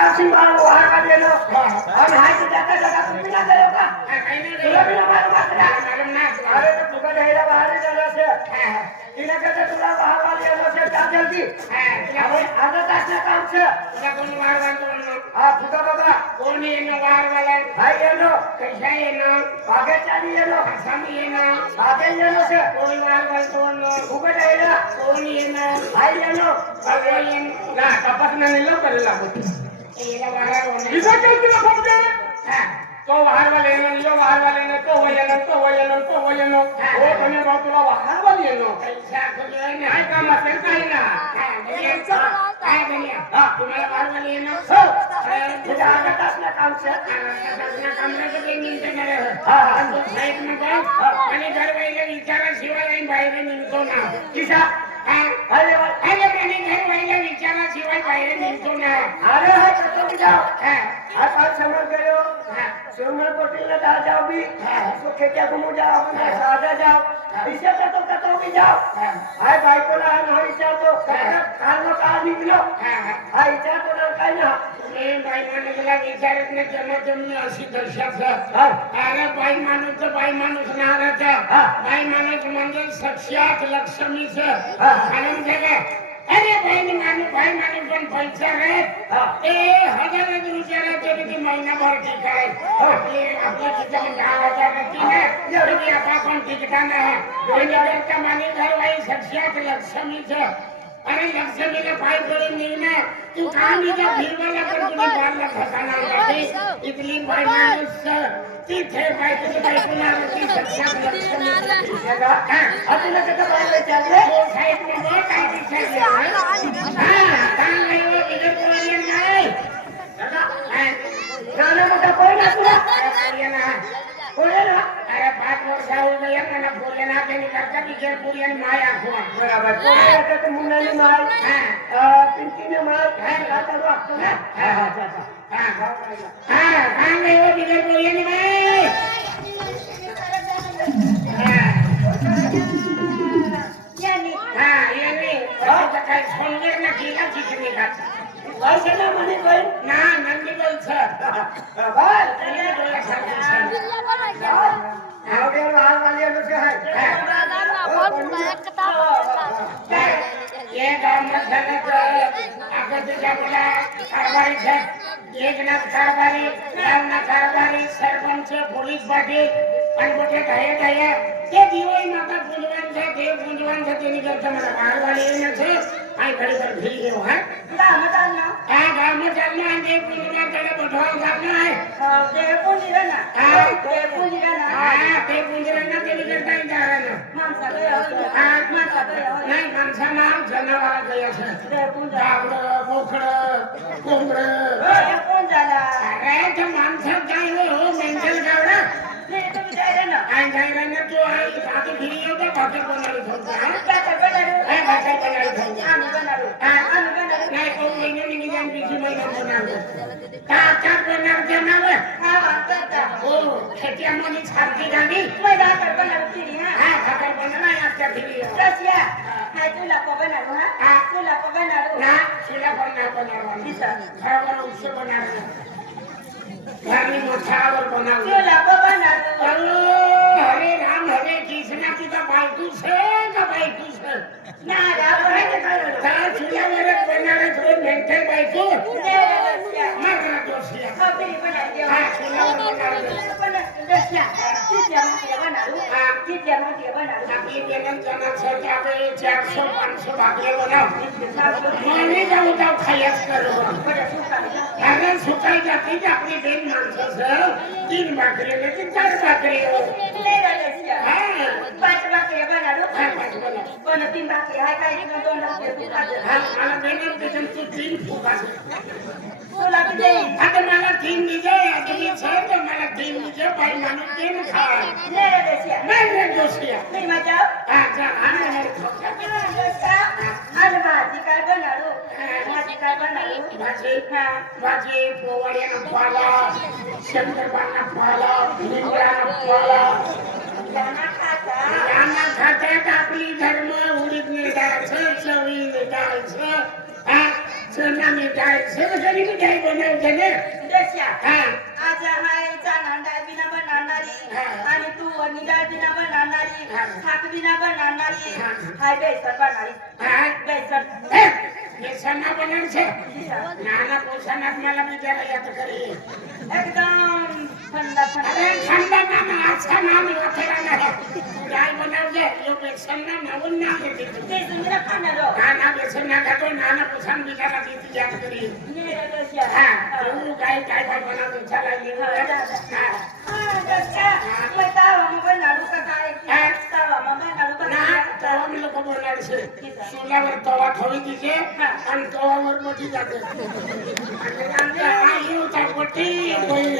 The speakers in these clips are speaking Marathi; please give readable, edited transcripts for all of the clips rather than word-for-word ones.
मारो वहां का ले लो और हाथ से जाता जाता तू बिना करो का काही नाही तुला बिना मारो मत ना मालूम ना अरे तो तुका जायला बाहेर जाणार से तिने कहते तुला बाहर वाली येलो से क्या जल्दी अरे आधा तास ना काम से तुला कोण वार वाला हां फुका बाबा कोण येणं वार वाला भाई येलो कैसा येणं आगे चाली येलो असं येणं आगे येलो से कोण वार वाला कोण फुका जायला कोण येणं भाई येलो अगं येणं ना तपासण्या नेलं करेल आपण येला वारा होणे इथं काय तुला फोन केला हा तो वाहरवाले येणं यो वाहरवाले येणं तो वयनं हो कोणी भाऊ तुला वाहरवाले येणं पैसा खोजोय ना काय काम असेल काही ना काय बनिया तुम्हाला वार वाला येणं तुझ्या आधा तास ना काम से कमरे के मिलते मेरे हां हां तो साइड में जाओ आणि घरवाईला विचाराशिवाय आणि बाहेर निघतो ना किसा हा अरे अरे मैंने घरवाईला विचाराशिवाय बाहेर निघतो ना अरे हाय कतो जाओ हा आज आज समझ गए हो हा सुरमल पोटी लगा जाओ भी सुखे क्या घूमो जाओ अपना सादा जाओ इसे तो भी जाओ हाय भाई को ना ना इसे तो काल में काल निकलो हाय इसे तो ना काय ना ए बाई माणूसला विचारत नाही जमजमनी अशी दशाच हाय अरे बाई माणूस तर बाई माणूस नारच बाई माणूस म्हणजे साक्षात लक्ष्मीच आणून घे अरे बाई माणूस पण पैसा रे ए हजारात विचारायचे किती महिनाभर ठीक आहे आपल्या ठिकाणी 10,000 तीन एवढी आपण ठिकाण आहे कमानी घरवाई साक्षात लक्ष्मीच अरे लक्ष्मीला पाय पडून नेईना तू काम इथं फिरवायला पण तुला बारला ठिकाणा होती इथली बाई माणूस तिथे बायकोची बायकोला ती साक्षात लक्ष्मी जगा अति लगे तो बाय चाले साईड मध्ये काय विचारलं काम नाही हो इधर कोणी नाही गाना मोठा कोण ना तुला कोण ना अरे 5 वर्ष हो गया मला बोलना त्यांनी करता विचार पुरी आणि माय आखवा बराबर कोण आहे ते मुन्नानी मार पिंकीने मार काय चालू असतो ना काम नाही हो इधर कोणी नाही काय सुंदर ना केला चिकनी का वर्षाला म्हणे कोण ना नंदी बोलछ बस त्याला डोळा आवडे माल वाले लोक आहे ये गाम कारभारी एकनाथ कारभारी रामनाथ कारभारी सरपंच पोलीस पाटील आणि मोठे काय ते दिवाळी माता पूजवांचे देव पूजवांचे त्यांनी करता मला कारभारी येण्याचे आणि खडीवर घरी घेऊ हा गाम चालणं आणि देव पूजवांकडे बठवान चालणं आहे ते पूजरांना त्यांनी करता येईल नाही माणसा माल जनावरा गयाचं गावडं बोकडं कोंबडं अरे त्या माणसात काय हो मेंटल गावडं काय जायला तू आता फिरी येऊ का भाकर बनवली नाही कोण महिने निघाल बिजू महिना बनवलं का बनवलं जनावर हो खेत्यामध्ये छापती गाडी भाकर बनवला आपल्या फिरी तुला पगनारू ना तुला बनवलं खराबर उत्सव बनवलं घरी मोठ्यावर बनवलं हरे राम हरे कृष्णा तुझा बायकूस का बायकूस चुल्यावर बनवलं थोडं मेंटल बायको मग दोषी आपली बेलन जनासाठी आपण 400-500 भाकरी बनव आणि जाऊ जाऊ खायच करू अरे सुकाई जाती की आपली बेन माणसं 3 भाकरी की 4 भाकरी मला बेलन त्याच्यात तू 3 फुका आता मला 3 दिजे तुम्ही सर मला 3 दिजे बाई माणूस 3 खा मैं दोस्तिया भाजी पोवाड्यानं पाला शंकरबाना पाला लिंगरानं पाला खातात आपली धर्म उडीद निघायचं चवी निघायचं चना मिठाई सगळी मिठाई बनवते ना देश्या हा आज हाय चणा डाळ बिना बनवणारी आणि तू वरणी डाळ बिना बनवणारी थाक बिना बनवणारी हाय बेसन बनवणारी हा बेसन बेसन ना बनायचे नाना पोषणात मला विचारा यात करी एकदम थंड अरे थंड थंड नाना अच्छा नाम वाटेला नाही काय बनवते यो बेसन ना नवून ना देते बेसन बिना खाणार नाना बेसन ना खातो नाना पोषण विचारा देते यात करी नाही देश्या हा तू काय काय काय बनवतो चला ये देश्या मैं तावा में बनाडू का काय तावा में बनाडू का ना तवा मी लोक बोलणार से चुल्यावर तवा ठेवी दीजे आणि तवावर मोठी जाते आणि आमच्या आई होता मोठी बैल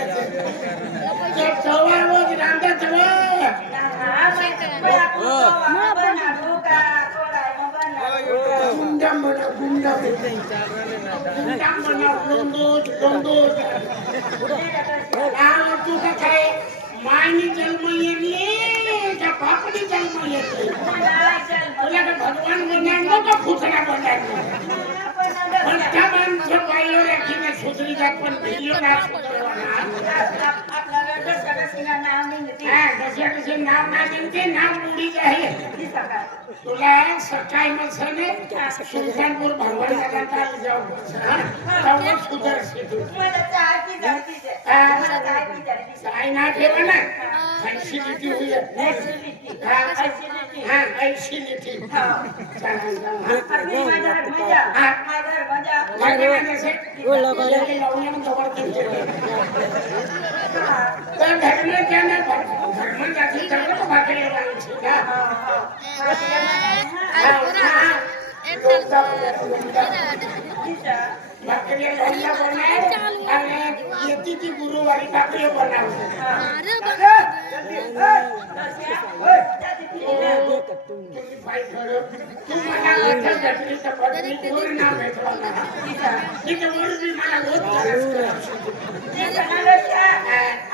ते तवावर रांधत मैं आपको तावा में बनाडू का कोडाई में बनाडू गुंडम बना गुंडम गुंडम बना गुंडूत तू का काय मायनी जन्म येली का बापनी जन्म येली तुला का भगवान बनाडलो का फुसरा बनाडलो पण त्या माणसं पाहिलं राखीने सुधरी जात पण व्हिडिओ नाही सुधरवणार कसे नाव नाही देते नाव बुडीच आहे तुला सकाळी मसने सुलतानपूर भगवान दादा जाऊ सुधरशी तू काय ना ठेवा ना फॅसिलिटी होईल ऐशिलिटी येते गुरुवारी भाकरी बनवते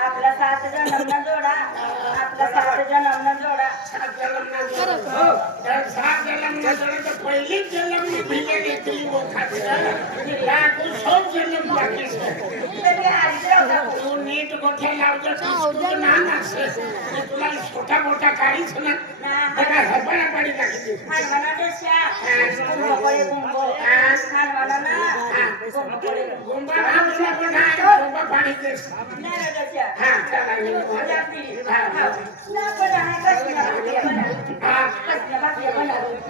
आपला 7 जणांना जोडा आपला 7 जणांना जोडा पहिलीच जन्म भिले घेतली जन्म बाकी तू नीट गोठ्या लावतो ना तुला छोटा मोठा काढीच ना हरभरा पाडी टाकली गुंबा पाणी देस हा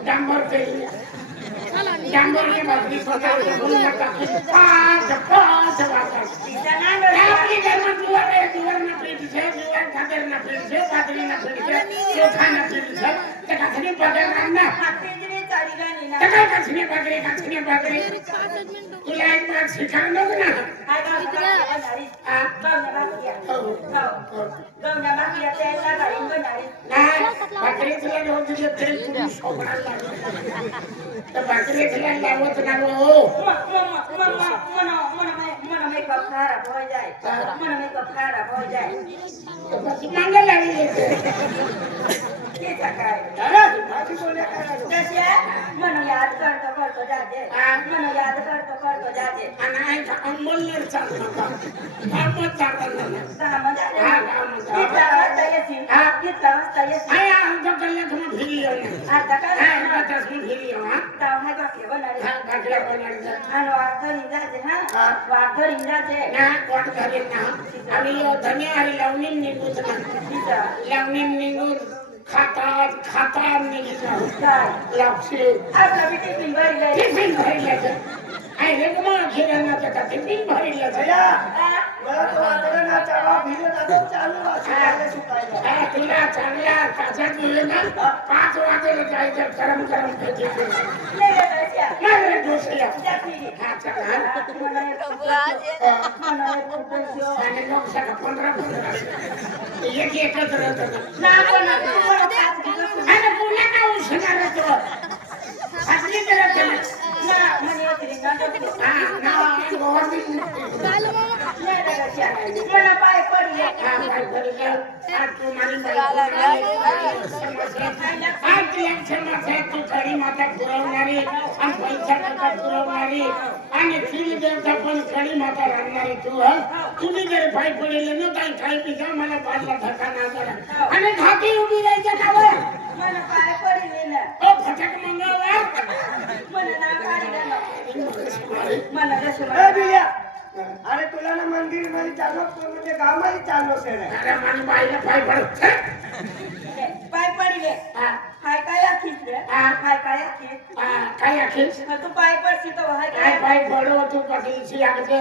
डांबर केली डांबर ने भाकरी पाच आपली जन्म जुवार ना पीठ છે जुवार खातर ना पीठ છે पातळी ना पीठ છે ચોખા ना पीठ છે તે કાથની પગાર ના काय काथनी पगारे तुला एक बार शिकवलं ना भाकरी तुला रोज दिले तरी तुम्ही सोपडायला लागले तर भाकरी तुला लावत ना हो मांगा लागले मन याद करतो जाते मन याद करतो जाते आणि अंमल चालतो का कामच चालतो ना आमच्या कल्याण फिरी आता काय फिरी भाकऱ्या बनवल्या आणि वाघरी जाते ना कोट घरी ना आणि धन्य आणि लावणी निघून लावणी निघून खाता निघितलं लापशी आपला टिफिन भरले अरे मग फिरायला त्याचा टिफिन भरले मला तो वाटलं चढा भिले जातो चालू तुला चांगला ताजात दिले ना 5 वाजेला जायचं गरम गरम हा चला आणि लोक सगळं 15 एक एकच राहतं आणि पुन्हा का उशिरा राहतो असली तर ना म्हणे तरी ना मला पाय पडले तू खरी माता पुरवणारी आणि पैसा टका पुरवणारी आणि तिने देवता पण खरी माता राहणारी तू तुम्ही जर पाय पडले ना काही खाई पिजा मला बाजला धक्का ना करा आणि घाटी उभी राहायच्या नावर मला पाय पडले ना ओ फटक मंगळवार मला ना काढलं मला ए बिया, अरे तुला ना मंदिर मध्ये चाललो म्हणजे गावामध्ये चाललो से अरे मन बाईला पाय पड पाय पडले हाय काय आखीस रे हाय काय आखीस काय अखेर तू पाय पडशी तो हाय काय पाय पडो तू कधीची अगदी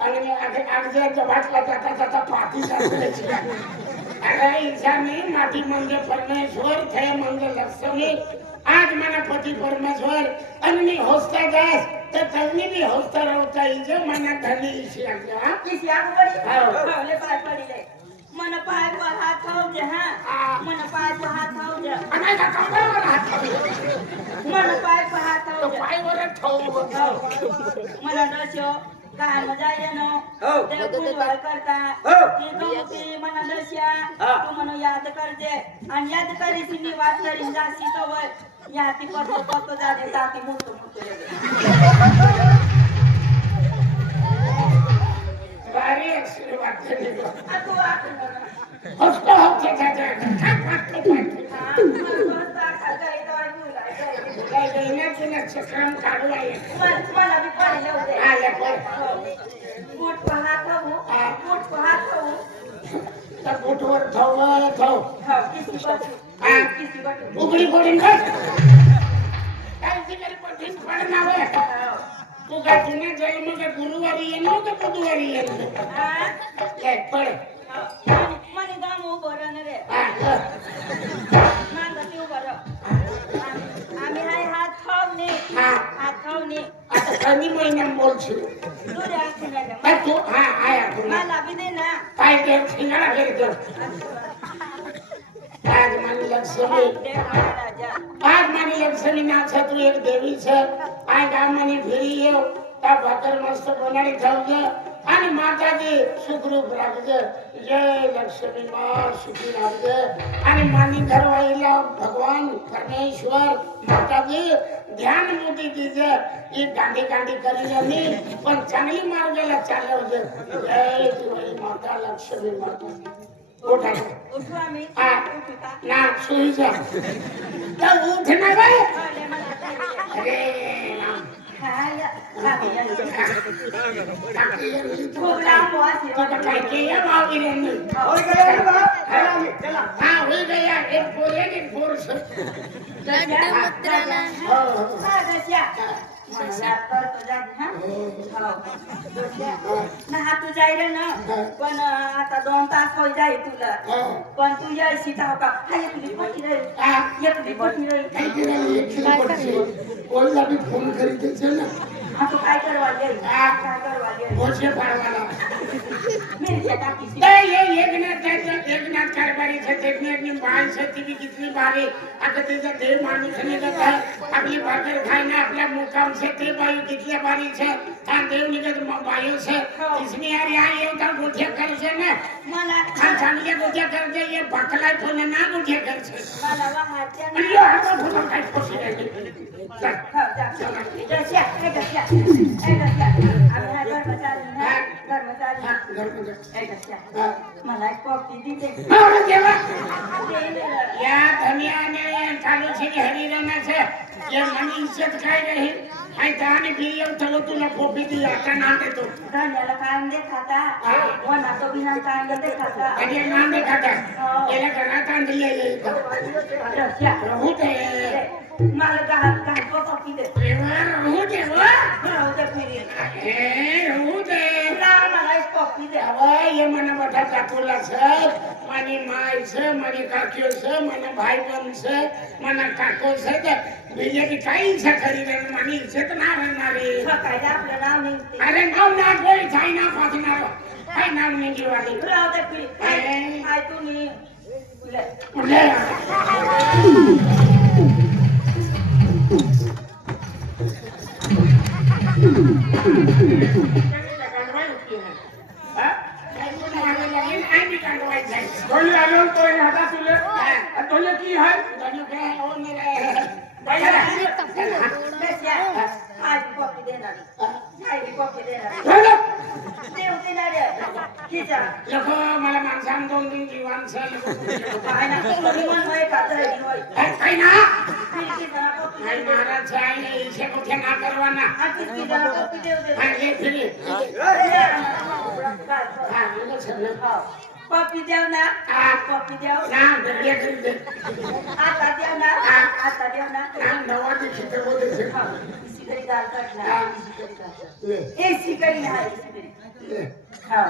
आणि अगदी जबातला जाता जाता पाठी साचल्याची अरे ईशानी माटी म्हणजे परमेश्वर थे म्हणजे लक्ष्मी आज मना पती परमेश्वर आणि मी होस्ता जास तर तवनी भी होस्ता रहता इजे मना धनी इशी आगजा किसी आग पडी ले पाय पडले मन पाय पर हात ठेवजे मन पाय पर हात ठेवजे आणि का कंबरवर हात मन पाय पर हात ठेवजे पायवर ठेव मला दर्शो काय मजा येनो देव पूजवाल करता ती गमती मना दर्शा तू मनो याद करजे आणि याद करीसी नी वाट करी जासी तो वय याती पतो जादे ताती मुटो बारी आशीर्वाद दे तू हसतो हसतो जाते काय देण्याचे नक्षत्रम काढू आहे मला भी पडले होते आले पण पोट पाहत हो त्या बोटवर ठेव किसी बाजू उघडी पडून काय तिकडे पडून पडणार तू का तुने जन्म का गुरुवारी येणं का बुधवारी येणं काय पड मनी दाम उभं राहणार रे नांदा ती उभं राह आम्ही हाय हात ठेवणे आता कधी महिना बोलशील दुरे आखून तू आया मला बी दे ना काय ते सिंगारा करतो आज मानी लक्ष्मी आज मानी लक्ष्मी नाचा तू एक देवी छ आय गाव मनी फिरी येऊ त्या भाकर मस्त बनाडी ठेवजे आणि माताजी सुखरूप राखजे जय लक्ष्मी माँ सुखी राखजे आणि मानी घरवाईला भगवान परमेश्वर माताजी ध्यान मोदी दीजे ये गांधी गांधी करी पण चांगली मार्गाला चालवजे जय देवी माता लक्ष्मी माता उठा उठू आम्ही ना सुई जा तर उठ ना बाई अरे राम खूप लांब वासी काय केलं बाबीने होय गया रे बा चला मी चला हा होई गया एक पोरे एक पोरस तू जाईल ना पण आता 2 तास होई जाई तुला पण तू यायची का हाय तुझी पटी रे एकली पटी रे कोणला भी फोन करीते चल ना तू काय करवा दे मोचे पाडवाला मेरे टाकी ये एक ना कारभारी से देखने अपनी बाई से टीवी कितनी बारी अगर तेजा देव माणूस ने कहा आपली भाकर खाय ना आपल्या मुकाम से ते बाई कितल्या बारी छे आ देव निगत बाईओ से इसमें यार यहाँ ये उधर गोठिया कर से ना मला खान चांगले गोठिया कर दे ये बकला फोन ना गोठिया कर से मला वाहाच्या आणि यो हा फोटो काय खोशी आहे मला एक कॉफी दिते या धनियाने कालूची हरिराणाचे ये मनी इज्जत काय रही आई दाने बिलियन थलो तुला कॉफी दी आता नाम देतो धन्याला कांदे खाता वना तो बिना कांदे खाता आणि नाम दे खाता याला घरात आणली आहे रहू दे मला काय कॉफी दे रहू दे रहू दे फिरी रहू दे मला एक कॉफी दे ये मना बटा काकुला सर मनी माई से मनी काकियो से मना भाई बहन से मना काको से बिल्ले की काही इच्छा करी रे मनी इज्जत ना रहणारी सकाळी आपलं नाव निघते अरे नाव ना कोई थाई ना पाचणार काय नाव निघी वाली राहू दे फिरी आय तू नी ले ले गांडवाई होती है हा? बायकोला मागे लागेल, आई बी कांडवायचं जायचं. तोली आलो तो हाता तुले तोले की है जणू काय हो नाही रे. दस्या, आज कॉफी देणार आज कॉफी देणार देव देणार किचा लोक मला माणसानं 2-3 जीवांचं काय ना तुम्ही मन होय का तर होय काय ना किती जण कॉफी नाही महाराज आहे इथे कुठे ना करवाना आज किती जण कॉफी देव दे हा हे फिरी हा मला सगळं कॉफी देव ना कॉफी देव ना दर्या करी दे आता देव ना आता देव ना ना नवा दिवशी ते बोलायचे सिगरेट दाल काढला ए सिगरेट आहे सिगरेट हा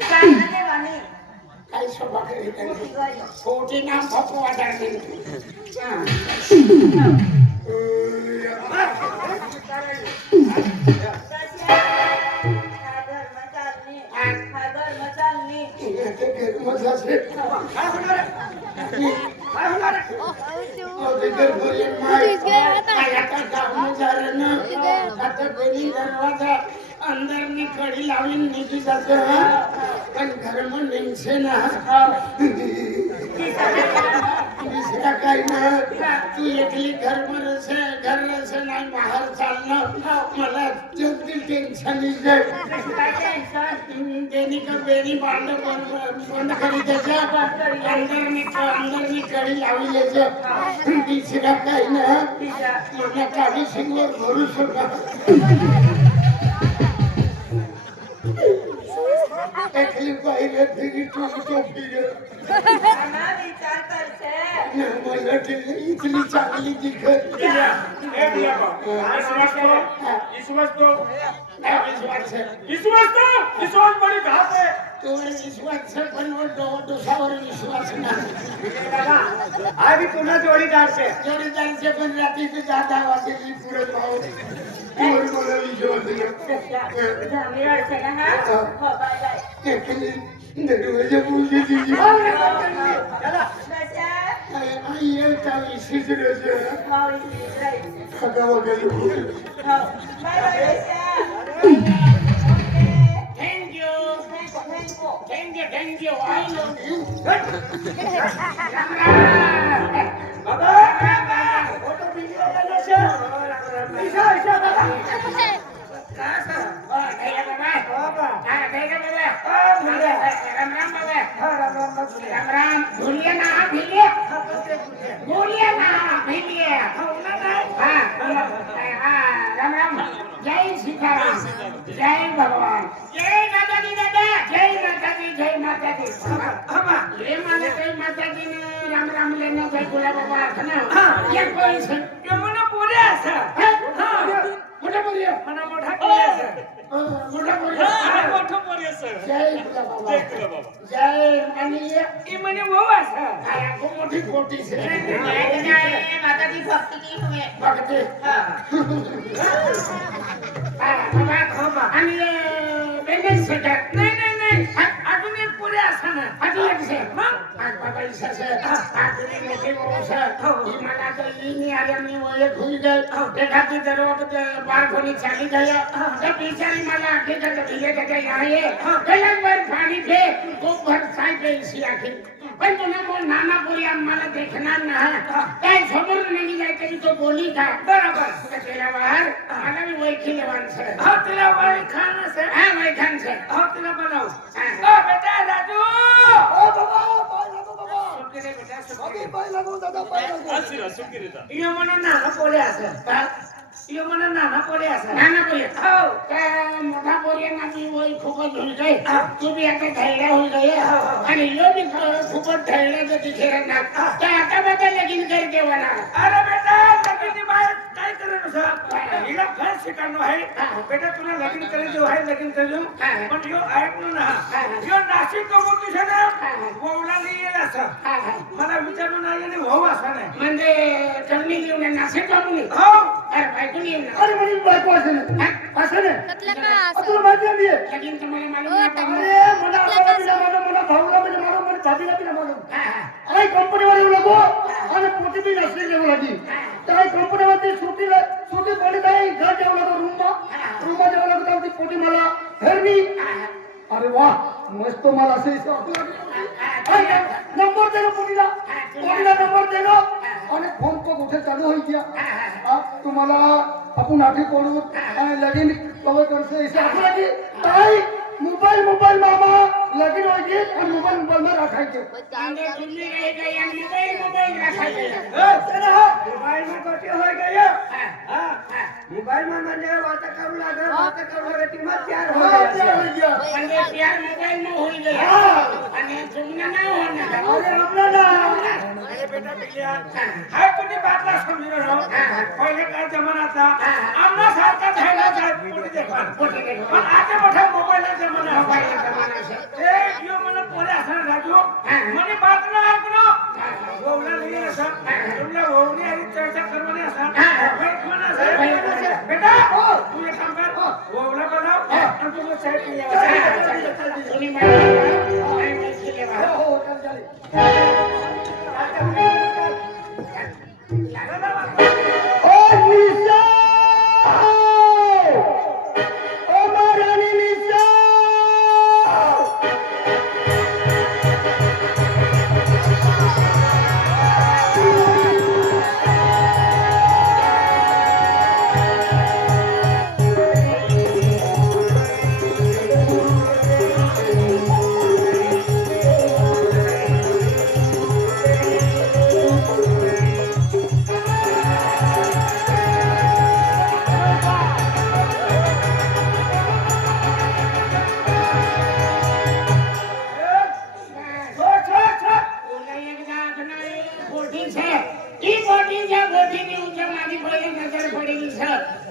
काय ना देवाने काय शोभा करी कॉफी गाय छोटी नाम फपू वाटायचे काय होणार आहे? काय होणार आहे? अंदर मी कडी लावून निघी जात पण घर में निघसे ना दुसरा काही ना तू एकली घर में रसे नाही बाहेर चालणं मला जगतील टेन्शन देनी का बेनी बांध बंद करी त्याच्या अंदर मी कडी लावली त्याच्या दुसरा काही ना मला काही शिंगवर भरू शकता एकली बाहेर फिरी टोपी विचार करते मला इथली चांगली दिखत विश्वास बड़ी घात है तोवर विश्वास पण डोसावर विश्वास नाही आम्ही पुन्हा जोडीदारचे जोडीदारचे पण रात्रीचे 10 वाजली पुढे भाऊ तोवर मला विश्वास नाही जमीरचे ना हो बाय बाय एकली दरवाजा मुलगी दिली दस्या आई येता विश्वास रजे हो इस्राईल खगा वगैरे हो बाय बाय दस्या Thank you. I love you. बाबा फोटो व्हिडिओ बनायचं इशा बाबा काय सर बाबा राम भूलिए ना राम जय सीताराम जय भगवान जय माता दी दादा जय माता दी ये माने जय माता दी ने राम लेना जय बोला बाबा ना ये कोई से मला पुढे असं मोठा बोलिए मला मोठा पुढे असं मोठा बोलिए मोठं पुढे असं जय बाबा जय मानिए ई म्हणे भाऊ असं को मोठी कोटी से माता दी भक्ती की हुए भक्ति बाबा आणि बेनेस सेट नाही अजून एक पुढे असं ना अजून एक से मग बाबा इसा से आखरी मोठी मोसा मला तर इनी आल्या मी वय खुल गए एखादी दरवाज बार कोणी चाली गया ते बिचारी मला आखे का भिले के आए गलन वर पानी पे खूप भर साई पे इसी आखिर पण तुला बोल नाना पोरी आम्हाला देखणार नाही काय समोर नाही जाय तरी तो बोली का बरोबर त्याला बाहेर मला मी वैखी लेवांचं हा तिला वय खान असं हा वैखान से हा तिला बनाव हा बेटा राजू बाबा बेटा यो म्हणून नाना पोले असं यो म्हणून नाना पोले असं नाना पोरी हो त्या मोठा पोरी ना मी वय खूपच होईल गए तू भी आता धैर्य होईल गए आणि यो भी खूपच धैर्य जो दिखे ना त्या आता बदल लगीन कर देवाना अरे बेटा लगीन बाहेर काय करेल सर हिला फॅन शिकायला आहे बेटा तुला लगीन करेल जो आहे लगीन करेल पण यो ऐकलो ना यो नाशिक कमवून तुझ्या ना बोवला नाही येईल असं मला विचारून नाही आणि भाऊ असा नाही म्हणजे कमी घेऊन नाशिक लावून हो अरे बायको येईल ना अरे म्हणजे बायको असं नाही असं नाही तुला माहिती आहे लगीन तुम्हाला मालूम नाही अरे मला भाऊला म्हणजे मला भाभीला बी मालूम मला कंपनीवर येऊ नको आणि पोटी बी नसली जेवण लागी काही कंपनीमध्ये सुटी पडी काही घर जेवण लागतो रूममा जेवण लागतो आमची पोटी मला हेरवी अरे वा मस्त मला असं नंबर दे पोटीला नंबर दे आणि फोन तो कुठे चालू होई गया तुम्हाला आपण आठी पडू आणि लगीन कवर करसे इसे आपण लागी काही मोबाईल मामा लगीन होई आणि मोबाईल में रखायचे अंदर तुम्ही रह गए या मोबाइल रखा गया मोबाईल में कटी हो गई मोबाइल में म्हणजे बात करू लागे ती मत तयार हो गया अंदर प्यार मोबाइल में हो गया आणि तुमने ना होना अरे अपना ना अरे बेटा बिलिया हाय तुम्ही बातला समजून राहो पहिले काय जमाना था आमना सारखा झाला जात पोटी देखा पण आता मोठा मोबाईल जमाना जमाना ए यो मला पोरे असं राजू म्हणे बात ना ऐकलो बोलला नाही असं तुमला बोलणी आणि चर्चा करणे असं बेटा तू एक काम कर बोलला बनाव आणि तू चाय पिया तुम्ही मला खेळले हो चल ओ निशा ओ महारानी निशा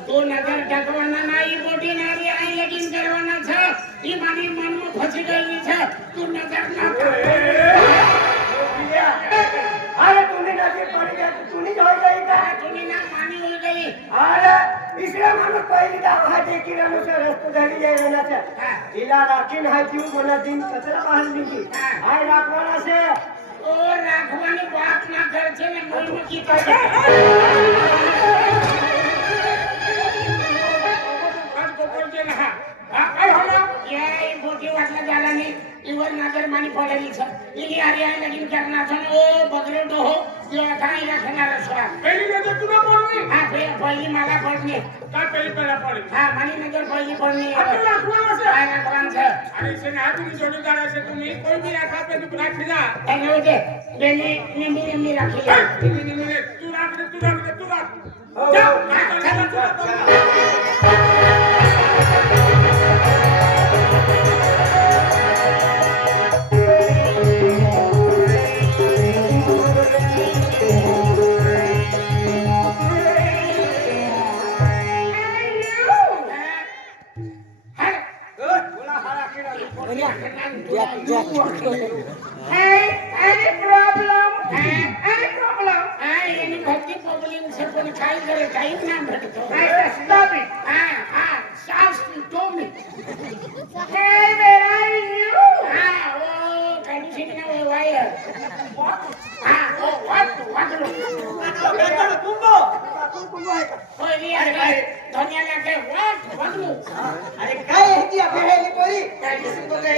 तो नजर टकवाना नाही बोटी नारी आई लगीन करवाना छ ई मारी मन में फंसी गई छ तू नजर ना अरे तूने नजर पड़ गया तूने जो गई का तुम्ही ना मानी हो गई अरे इसलिए माणूस पहिली दाखवा देखी रहलो से रस्तो धरी जाय रहना से इला राखीन है जीव मना दिन कचरा बाहर निकी आय राखवाना से ओ राखवानी बात ना कर छे ने मन में की कर बोटी वाटला झाला नाही इवर नजर मानी पडली छ इली हरिया लगीन करना छ ओ बगरे तो हो ये काय राखणार छ पहिली नजर तुला पडली हा पहिली मला पडली काय पहिली पहिला पडली हा मानी नजर पहिली पडली आता राखवाना से काय राखवान छ अरे से ना तुम्ही जोडीदार असे तुम्ही कोई भी राखा पे तू राखी जा काय होते बेनी निमी राखली तू राख जा Any problem? Any भक्ती प्रॉब्लेम से कोण काय करे काही ना भेटतो stop it sounds to me hey where are you oh can you see now wire what Kumbho आहे का होय रे अरे धन्यवाद what अरे काय आहे ती आपली पोरी काय दिसत होते